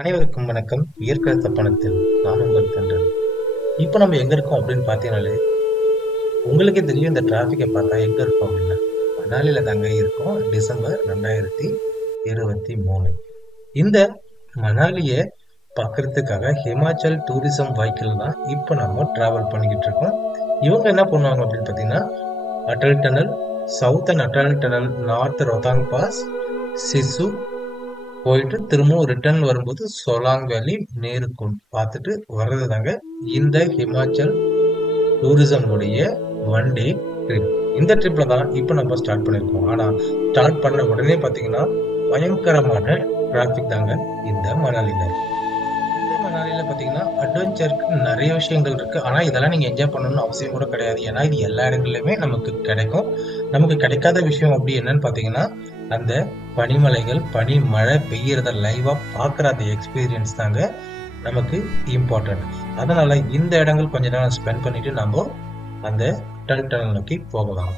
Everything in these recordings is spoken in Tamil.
அனைவருக்கும் வணக்கம். இயற்கை பணத்தில் நான் உங்கள் தென்றல். இப்போ நம்ம எங்க இருக்கோம் அப்படின்னு பார்த்தீங்கனாலே, உங்களுக்கே தெரியும் இந்த டிராஃபிக்கை பார்த்தா எங்க இருக்கோம் அப்படின்னா, மணாலில தாங்க இருக்கோம். டிசம்பர் 2023. இந்த மணாலிய பார்க்கறதுக்காக ஹிமாச்சல் டூரிசம் வெஹிக்கிள் தான் இப்போ நம்ம டிராவல் பண்ணிக்கிட்டு இருக்கோம். இவங்க என்ன பண்ணுவாங்க அப்படின்னு பார்த்தீங்கன்னா, Atal tunnel, southern Atal tunnel, north Rohtang pass, Sissu போயிட்டு திரும்பவும் ரிட்டர்ன் வரும்போது சோலாங் வேலி நேருக்குண்ட் பார்த்துட்டு வர்றது தாங்க இந்த ஹிமாச்சல் டூரிசம் உடைய ஒன் டே ட்ரிப். இந்த ட்ரிப்ல தான் இப்போ நம்ம ஸ்டார்ட் பண்ணிருக்கோம். ஆனா ஸ்டார்ட் பண்ண உடனே பாத்தீங்கன்னா பயங்கரமான டிராபிக் தாங்க இந்த மணாலில. இந்த மணாலில பாத்தீங்கன்னா அட்வென்ச்சருக்கு நிறைய விஷயங்கள் இருக்கு. ஆனா இதெல்லாம் நீங்க என்ஜாய் பண்ணணும்னு அவசியம் கூட கிடையாது. ஏன்னா இது எல்லா இடங்கள்லயுமே நமக்கு கிடைக்கும். நமக்கு கிடைக்காத விஷயம் அப்படி என்னன்னு பாத்தீங்கன்னா அந்த பனிமலைகள், பனி மழை பெய்யறத லைவா பாக்குற அந்த எக்ஸ்பீரியன்ஸ் தாங்க நமக்கு இம்பார்ட்டன்ட். அதனால இந்த இடங்கள் கொஞ்ச நேரம் ஸ்பெண்ட் பண்ணிட்டு நம்ம அந்த அடல் டனல் நோக்கி போகலாம்.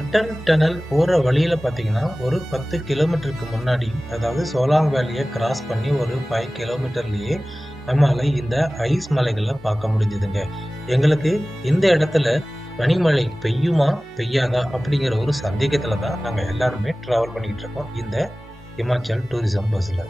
அடல் டனல் போற வழியில பாத்தீங்கன்னா ஒரு 10 கிலோமீட்டருக்கு முன்னாடி, அதாவது சோலாங் வேலியை கிராஸ் பண்ணி ஒரு 5 கிலோமீட்டர்லயே நம்மளால இந்த ஐஸ் மலைகளை பார்க்க முடிஞ்சதுங்க. எங்களுக்கு இந்த இடத்துல பனிமழை பெய்யுமா பெய்யாதா அப்படிங்கிற ஒரு சந்தேகத்துல தான் நாங்க எல்லாருமே டிராவல் பண்ணிட்டு இருக்கோம் இந்த ஹிமாச்சல் டூரிசம் பஸ்ல.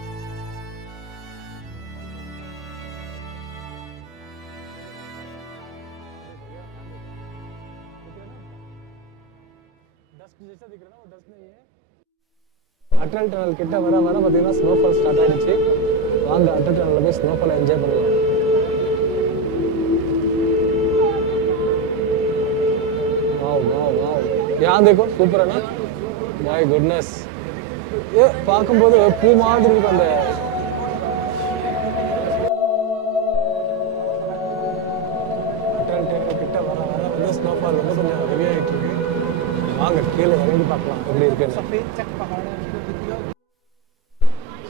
அட்டல் டனல் கிட்ட வர வர பார்த்தீங்கன்னா ஸ்னோஃபால் ஸ்டார்ட் ஆயிடுச்சு. வாங்க அட்டல் டனலில் போய் ஸ்னோஃபாலை என்ஜாய் பண்ணலாம். वाओ वाओ वाओ, यहाँ देखो சூப்பர் அண்ணா. மை குட்னஸ், பார்க்கும்போது பூ மாதிரி இருக்கு. அந்த அட்டல் டனல் கிட்ட வர வர வந்து ஸ்னோஃபால் வந்து கொஞ்சம் ஹெவி ஆகிட்டு இருக்கு. வாங்க கீழே இறங்கி பார்க்கலாம் எப்படி இருக்குன்னு.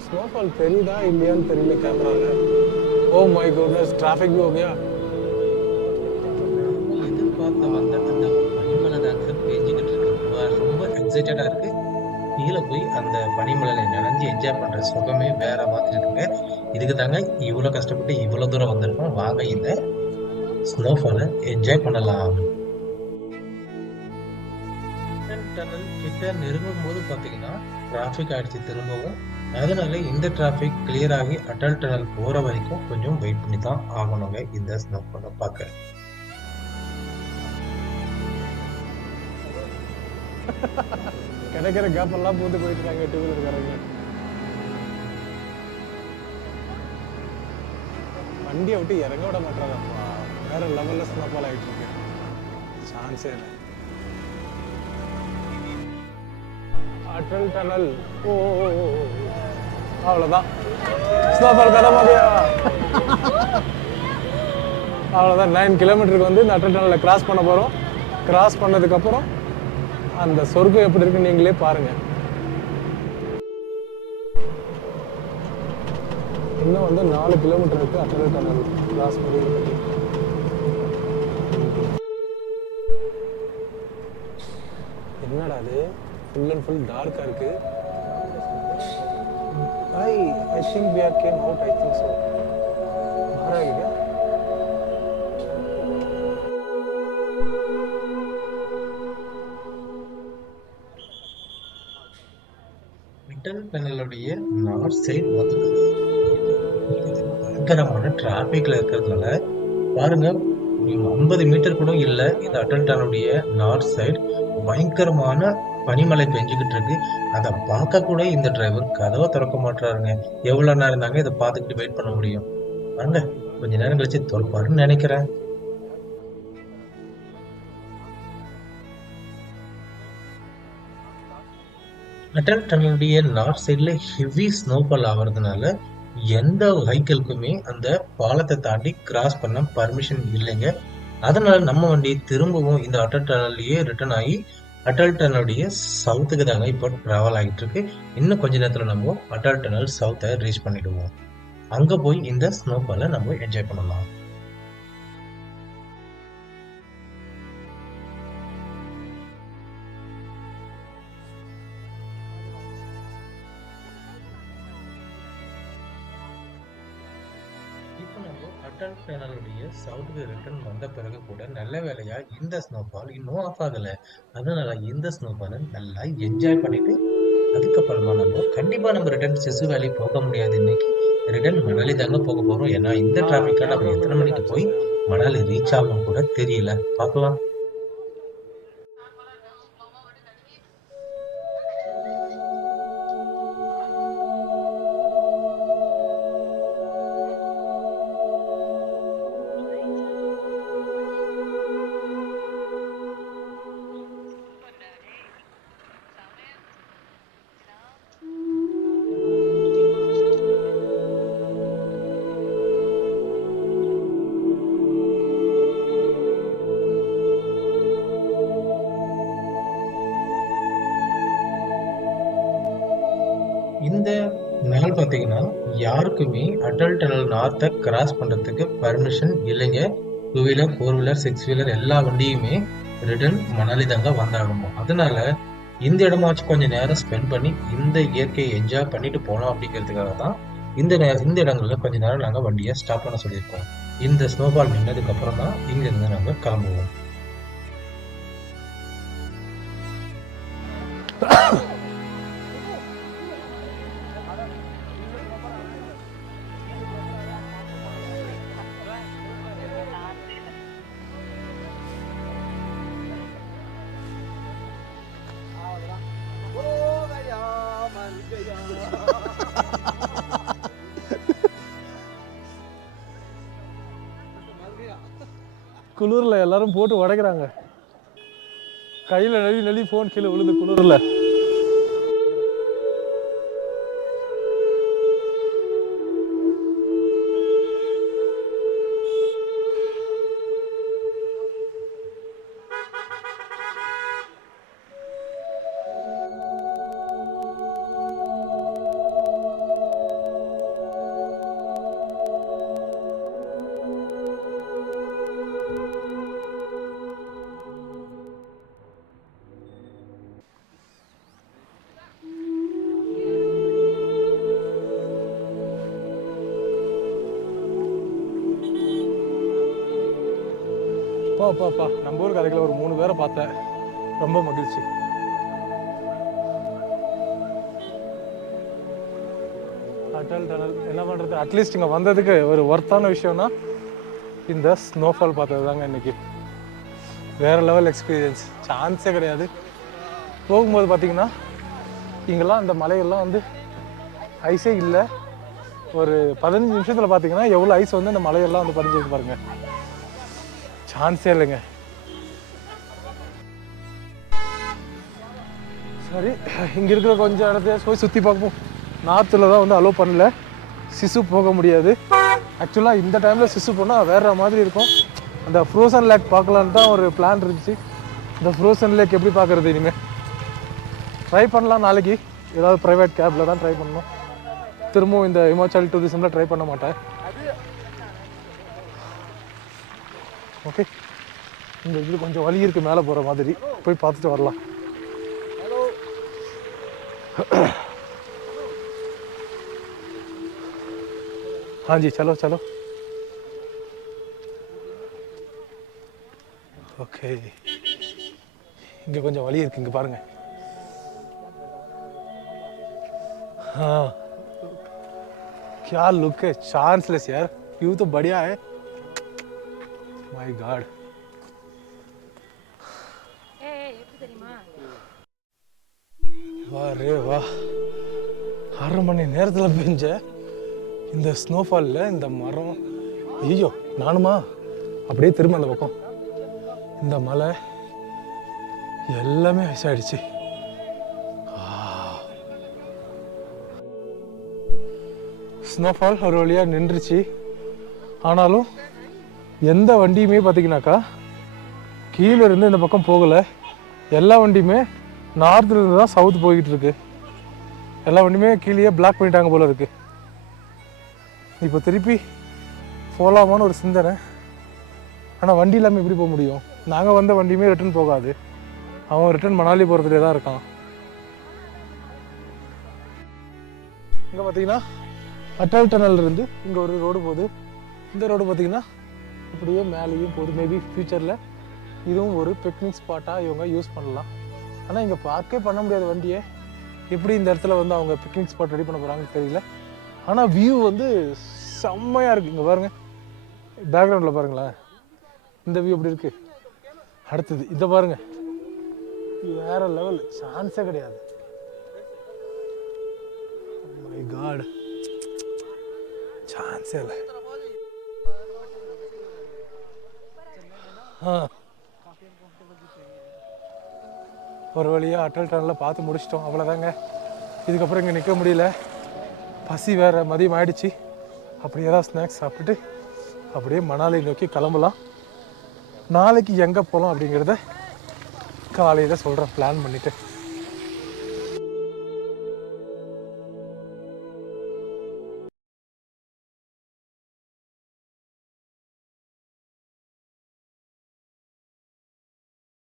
स्नोफॉल தெரியுதா இல்லையான்னு தெரியல கேமரால. ஓ மை குட்னஸ், டிராஃபிக் भी हो गया. எதிர்பார்த்த வந்த அந்த பனிமலை தாங்க பேஞ்சுக்கிட்டு இருக்கு. ரொம்ப எக்ஸைட்டடா இருக்கு. கீழே போய் அந்த பனிமலையில நனைஞ்சு என்ஜாய் பண்ற சுகமே வேற மாதிரி இருக்குங்க. இதுக்கு தாங்க இவ்வளவு கஷ்டப்பட்டு இவ்வளவு தூரம் வந்திருக்கோம். வாங்க இந்த ஸ்னோஃபாலை என்ஜாய் பண்ணலாம். டனல் கிட்ட நெருங்கும் போது பாத்தீங்கன்னா டிராபிக் ஆயிடுச்சு திரும்பவும். அதனால இந்த டிராபிக் கிளியர் ஆகி அடல் டனல் போற வரைக்கும் கொஞ்சம் வெயிட் பண்ணி தான் ஆகணுங்க இந்த ஸ்னோஃபாலை பார்க்க. கிடைக்கிற கேப் எல்லாம் பூந்து போயிட்டு இருக்காங்க டூ வீலர்காரங்க. வண்டியை விட்டு இறங்க விட மாட்டாங்கப்பா. வேற லெவல்ல ஸ்னோஃபால் ஆகிட்டு இருக்கு. சான்ஸே இல்லை. அட்டல் டனல், ஓ அவ்வளோதான் ஸ்னோஃபால் கதை மாதிரியா. அவ்வளோதான், 9 கிலோமீட்டருக்கு வந்து இந்த அட்டல் டனலை கிராஸ் பண்ண போகிறோம். கிராஸ் பண்ணதுக்கப்புறம் அந்த சொர்க்கம் எப்படி இருக்குன்னு நீங்களே பாருங்க. இன்னும் வந்து 4 கிலோமீட்டர் இருக்கு அட்டல் டனல் கிராஸ் பண்ணி. என்னடா அது ஃபுல் அண்ட் ஃபுல் டார்க்கா இருக்கு. I think we are came out, I think so. बाहर आ गया. அடல் டனலுடைய நார்த் சைடு வந்து பயங்கரமான டிராபிக்ல இருக்கிறதுனால பாருங்க, 50 மீட்டர் கூட இல்ல இந்த அடல் டனலுடைய நார்த் சைடு பயங்கரமான பனிமலை பெஞ்சுக்கிட்டு இருக்கு. அதை பார்க்க கூட இந்த டிரைவர் கதவை திறக்க மாட்டாருங்க. எவ்வளவு நேரம் தாங்க இதை பார்த்துக்கிட்டு வெயிட் பண்ண முடியும்? வாங்க, கொஞ்ச நேரம் கழிச்சு திறப்பாருன்னு நினைக்கிறேன். அடல் டனலுடைய நார்த் சைடுல ஹெவி ஸ்னோஃபால் ஆகுறதுனால எந்த வெஹிக்கிள்க்குமே அந்த பாலத்தை தாண்டி கிராஸ் பண்ண பர்மிஷன் இல்லைங்க. அதனால நம்ம வண்டி திரும்பவும் இந்த அடல் டனல்லயே ரிட்டர்ன் ஆகி அடல் டனலுடைய சவுத்துக்கு தாங்க இப்போ டிராவல் ஆகிட்டு இருக்கு. இன்னும் கொஞ்ச நேரத்துல நம்ம அடல் டனல் சவுத்தை ரீச் பண்ணிடுவோம். அங்க போய் இந்த ஸ்னோஃபாலை நம்ம என்ஜாய் பண்ணலாம். அட்டல் டனலுடைய சவுத்துக்கு ரிட்டர்ன் வந்த பிறகு கூட நல்ல வேளையா இந்த ஸ்னோஃபால் இன்னும் ஆஃப் ஆகல. அதனால இந்த ஸ்னோஃபாலை நல்லா என்ஜாய் பண்ணிட்டு அதுக்கப்புறமா கண்டிப்பா நம்ம ரிட்டர்ன் சிசு வேலி போக முடியாது இன்னைக்கு. ரிட்டர்ன் மணாலி தாங்க போக போறோம். ஏன்னா இந்த டிராபிக்ல நம்ம कैमरा எத்தனை मैन देखा மணிக்கு अच्छे போய் से यहाँ पे। மணாலி ரீச் ஆகும் கூட தெரியல. பார்க்கலாம். இந்த நாள் பார்த்தீங்கன்னா, யாருக்குமே அடல் டனல் நார்த்த கிராஸ் பண்றதுக்கு பர்மிஷன் இல்லைங்க. 2 வீலர், 4 வீலர், 6 வீலர் எல்லா வண்டியுமே ரிட்டர்ன் மணாலி தாங்க வந்தாகணும். அதனால இந்த இடமாச்சும் கொஞ்சம் நேரம் ஸ்பெண்ட் பண்ணி இந்த இயற்கையை என்ஜாய் பண்ணிட்டு போனோம் அப்படிங்கிறதுக்காக தான் இந்த இடங்கள்ல கொஞ்ச நேரம் நாங்க வண்டியை ஸ்டாப் பண்ண சொல்லியிருக்கோம். இந்த ஸ்னோபால் நின்னதுக்கு அப்புறம் தான் இங்க இருந்து நாங்க கிளம்புவோம். குளிரில் எல்லாரும் போட்டு உடைக்கிறாங்க. கையில் நெளி நெளி ஃபோன் கீழே விழுது குளிரில். பாப்பா நம்ம ஊருக்கு அதுக்குள்ள ஒரு 3 பேரை பார்த்தேன். ரொம்ப மகிழ்ச்சி. அட்டல் டனல் என்ன பண்ணுறது, அட்லீஸ்ட் இங்கே வந்ததுக்கு ஒரு ஒர்த்தான விஷயம்னா இந்த ஸ்னோஃபால் பார்த்தது தாங்க இன்னைக்கு. வேறு லெவல் எக்ஸ்பீரியன்ஸ், சான்ஸே கிடையாது. போகும்போது பார்த்தீங்கன்னா இங்கெல்லாம் இந்த மலையெல்லாம் வந்து ஐஸே இல்லை. ஒரு 15 நிமிஷத்தில் பார்த்தீங்கன்னா எவ்வளோ ஐஸ் வந்து இந்த மலையெல்லாம் வந்து பதிஞ்சிருக்கு பாருங்கள். சான்ஸே இல்லைங்க. சரி, இங்கே இருக்கிற கொஞ்சம் இடத்த போய் சுற்றி பார்ப்போம். நார்த்தில் தான் வந்து அலோவ் பண்ணல, சிசு போக முடியாது. ஆக்சுவலாக இந்த டைமில் சிசு போனால் வேறு மாதிரி இருக்கும். அந்த ஃப்ரோசன் லேக் பார்க்கலான்னு தான் ஒரு பிளான் இருந்துச்சு. இந்த ஃப்ரோசன் லேக் எப்படி பார்க்குறது இனிமேல் ட்ரை பண்ணலாம். நாளைக்கு ஏதாவது ப்ரைவேட் கேபில் தான் ட்ரை பண்ணணும். திரும்பவும் இந்த ஹிமாச்சல் டூரிசமில் ட்ரை பண்ண மாட்டேன். ஓகே, இந்த இது கொஞ்சம் வழி இருக்குது மேலே போகிற மாதிரி, போய் பார்த்துட்டு வரலாம். हाँ जी, चलो चलो. ஓகே, இங்கே கொஞ்சம் வழி இருக்கு, இங்கே பாருங்க. हाँ, क्या लुक है, चांसलेस यार. व्यू तो बढ़िया है. My God. वाह रे वाह, 1/2 மணி நேரத்தில் பெஞ்ச இந்த ஸ்னோஃபாலில் இந்த மரம், ஐயோ நானுமா அப்படியே திரும்ப அந்த பக்கம், இந்த மலை எல்லாமே ஐஸ் ஆயிடுச்சு. ஸ்னோஃபால் ஒரு வழியாக நின்றுச்சு. ஆனாலும் எந்த வண்டியுமே பார்த்தீங்கன்னாக்கா கீழே இருந்து இந்த பக்கம் போகலை. எல்லா வண்டியுமே நார்த்தில் இருந்து தான் சவுத் போய்கிட்டு இருக்கு. எல்லா வண்டியுமே கீழே பிளாக் பண்ணிட்டாங்க போல இருக்கு. இப்போ திருப்பி போகலாமான்னு ஒரு சிந்தனை. ஆனால் வண்டி இல்லாமல் எப்படி போக முடியும்? நாங்கள் வந்த வண்டியுமே ரிட்டர்ன் போகாது. அவன் ரிட்டர்ன் மணாலி போகிறதுலே தான் இருக்கான். இங்கே பார்த்தீங்கன்னா அட்டல் டனல் இருந்து இங்கே ஒரு ரோடு போகுது. இந்த ரோடு பார்த்திங்கன்னா இப்படியே மேலேயும் போகுது. மேபி ஃப்யூச்சரில் இதுவும் ஒரு பிக்னிக் ஸ்பாட்டாக இவங்க யூஸ் பண்ணலாம். ஆனால் இங்கே பார்க்கே பண்ண முடியாத வண்டியை எப்படி இந்த இடத்துல வந்து அவங்க பிக்னிக் ஸ்பாட் ரெடி பண்ண போகிறாங்கன்னு தெரியல. ஆனால் வியூ வந்து செம்மையாக இருக்குது. இங்கே பாருங்கள், பேக்ரவுண்டில் பாருங்களேன், இந்த வியூ எப்படி இருக்குது. அடுத்தது இதை பாருங்கள், வேறு லெவல், சான்ஸே கிடையாது. மை காட், சான்ஸே இல்லை. ஒரு வழியாக அட்டல் டனலில் பார்த்து முடிச்சிட்டோம். அவ்வளோதாங்க, இதுக்கப்புறம் இங்கே நிற்க முடியல. பசி வேறு, மதியம் ஆயிடுச்சு. அப்படியே தான் ஸ்நாக்ஸ் சாப்பிட்டுட்டு அப்படியே மணாலி நோக்கி கிளம்பலாம். நாளைக்கு எங்கே போகலாம் அப்படிங்கிறத காலையில் சொல்கிறேன், பிளான் பண்ணிவிட்டு.